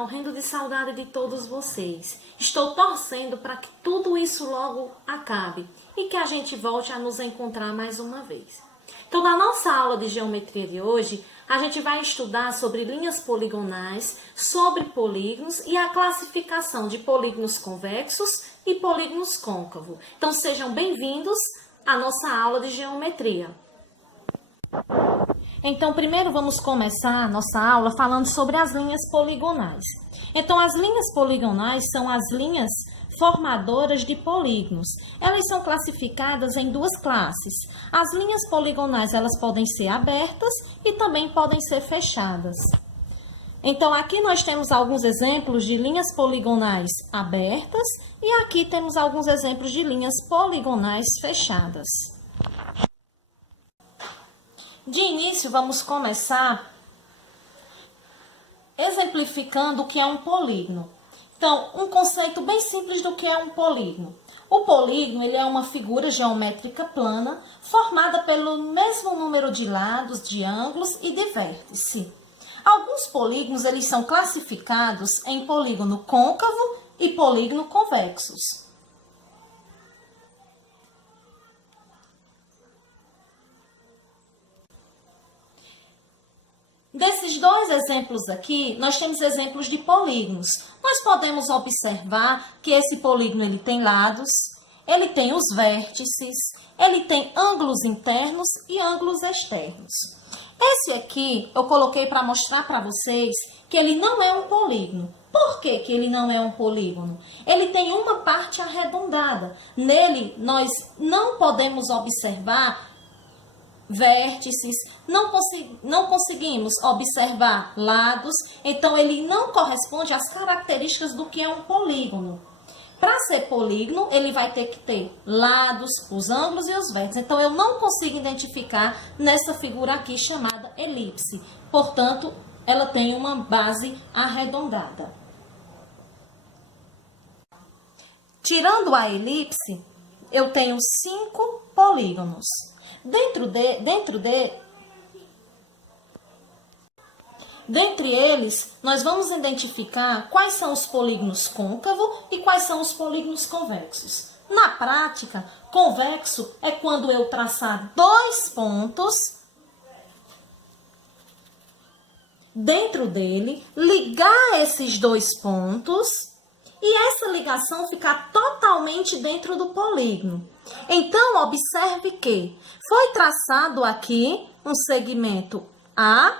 morrendo de saudade de todos vocês. Estou torcendo para que tudo isso logo acabe e que a gente volte a nos encontrar mais uma vez. Então, na nossa aula de geometria de hoje, a gente vai estudar sobre linhas poligonais, sobre polígonos e a classificação de polígonos convexos e polígonos côncavos. Então, sejam bem-vindos à nossa aula de geometria. Então, primeiro vamos começar a nossa aula falando sobre as linhas poligonais. Então, as linhas poligonais são as linhas formadoras de polígonos. Elas são classificadas em duas classes. As linhas poligonais, elas podem ser abertas e também podem ser fechadas. Então, aqui nós temos alguns exemplos de linhas poligonais abertas e aqui temos alguns exemplos de linhas poligonais fechadas. De início, vamos começar exemplificando o que é um polígono. Então, um conceito bem simples do que é um polígono. O polígono ele é uma figura geométrica plana formada pelo mesmo número de lados, de ângulos e de vértice. Alguns polígonos eles são classificados em polígono côncavo e polígono convexos. Desses dois exemplos aqui, nós temos exemplos de polígonos. Nós podemos observar que esse polígono ele tem lados, ele tem os vértices, ele tem ângulos internos e ângulos externos. Esse aqui eu coloquei para mostrar para vocês que ele não é um polígono. Por que que ele não é um polígono? Ele tem uma parte arredondada. Nele, nós não podemos observar vértices, não conseguimos observar lados, então ele não corresponde às características do que é um polígono. Para ser polígono, ele vai ter que ter lados, os ângulos e os vértices. Então, eu não consigo identificar nessa figura aqui chamada elipse. Portanto, ela tem uma base arredondada. Tirando a elipse, eu tenho 5 polígonos. Dentre eles, nós vamos identificar quais são os polígonos côncavos e quais são os polígonos convexos. Na prática, convexo é quando eu traçar dois pontos dentro dele, ligar esses dois pontos e essa ligação ficar totalmente dentro do polígono. Então, observe que foi traçado aqui um segmento A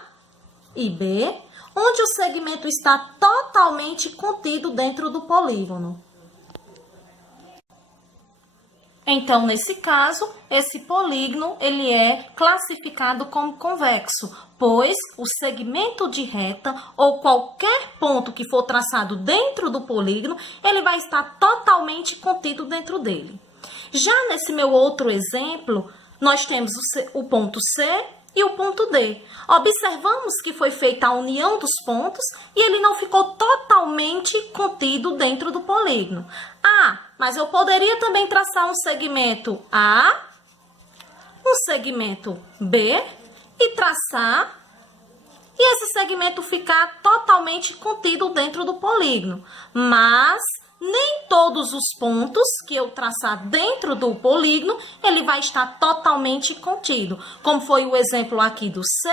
e B, onde o segmento está totalmente contido dentro do polígono. Então, nesse caso, esse polígono ele é classificado como convexo, pois o segmento de reta ou qualquer ponto que for traçado dentro do polígono, ele vai estar totalmente contido dentro dele. Já nesse meu outro exemplo, nós temos o ponto C e o ponto D. Observamos que foi feita a união dos pontos e ele não ficou totalmente contido dentro do polígono. Mas eu poderia também traçar um segmento A, um segmento B e traçar e esse segmento ficar totalmente contido dentro do polígono. Mas nem todos os pontos que eu traçar dentro do polígono, ele vai estar totalmente contido, como foi o exemplo aqui do C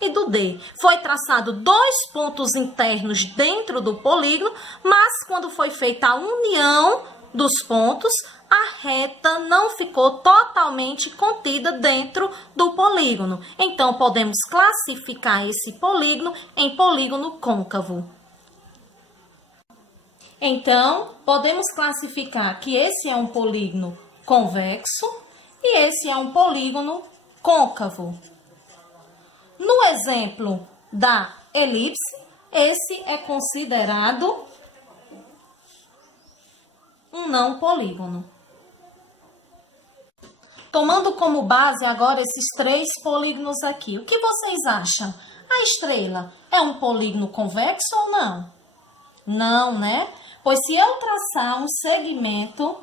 e do D. Foi traçado dois pontos internos dentro do polígono, mas quando foi feita a união dos pontos, a reta não ficou totalmente contida dentro do polígono. Então, podemos classificar esse polígono em polígono côncavo. Então, podemos classificar que esse é um polígono convexo e esse é um polígono côncavo. No exemplo da elipse, esse é considerado um não polígono. Tomando como base agora esses 3 polígonos aqui, o que vocês acham? A estrela é um polígono convexo ou não? Não, né? Pois se eu traçar um segmento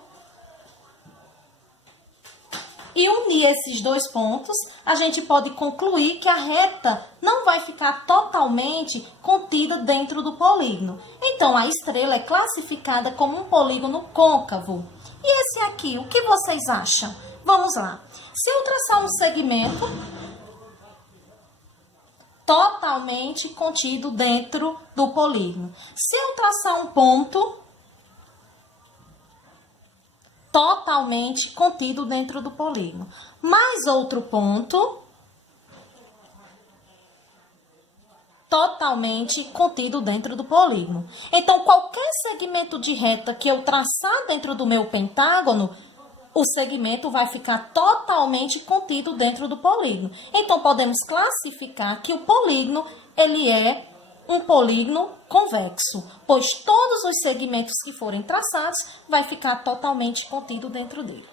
e unir esses dois pontos, a gente pode concluir que a reta não vai ficar totalmente contida dentro do polígono. Então, a estrela é classificada como um polígono côncavo. E esse aqui, o que vocês acham? Vamos lá. Se eu traçar um segmento totalmente contido dentro do polígono. Se eu traçar um ponto totalmente contido dentro do polígono, mais outro ponto totalmente contido dentro do polígono. Então, qualquer segmento de reta que eu traçar dentro do meu pentágono, o segmento vai ficar totalmente contido dentro do polígono. Então, podemos classificar que o polígono, ele é um polígono convexo, pois todos os segmentos que forem traçados vai ficar totalmente contido dentro dele.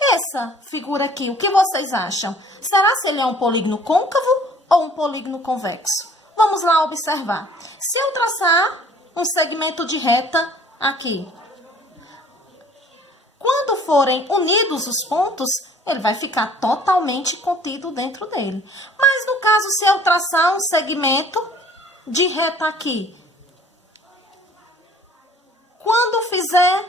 Essa figura aqui, o que vocês acham? Será se ele é um polígono côncavo ou um polígono convexo? Vamos lá observar. Se eu traçar um segmento de reta aqui, quando forem unidos os pontos, ele vai ficar totalmente contido dentro dele. Mas no caso, se eu traçar um segmento de reta aqui, quando fizer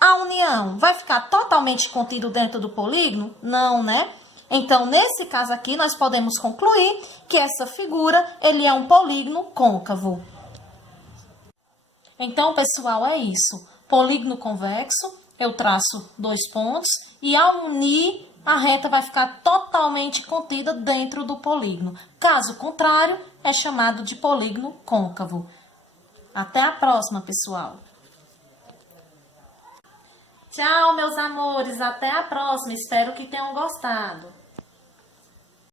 a união, vai ficar totalmente contido dentro do polígono? Não, né? Então, nesse caso aqui, nós podemos concluir que essa figura, ele é um polígono côncavo. Então, pessoal, é isso. Polígono convexo, eu traço dois pontos e ao unir, a reta vai ficar totalmente contida dentro do polígono. Caso contrário, é chamado de polígono côncavo. Até a próxima, pessoal. Tchau, meus amores. Até a próxima. Espero que tenham gostado.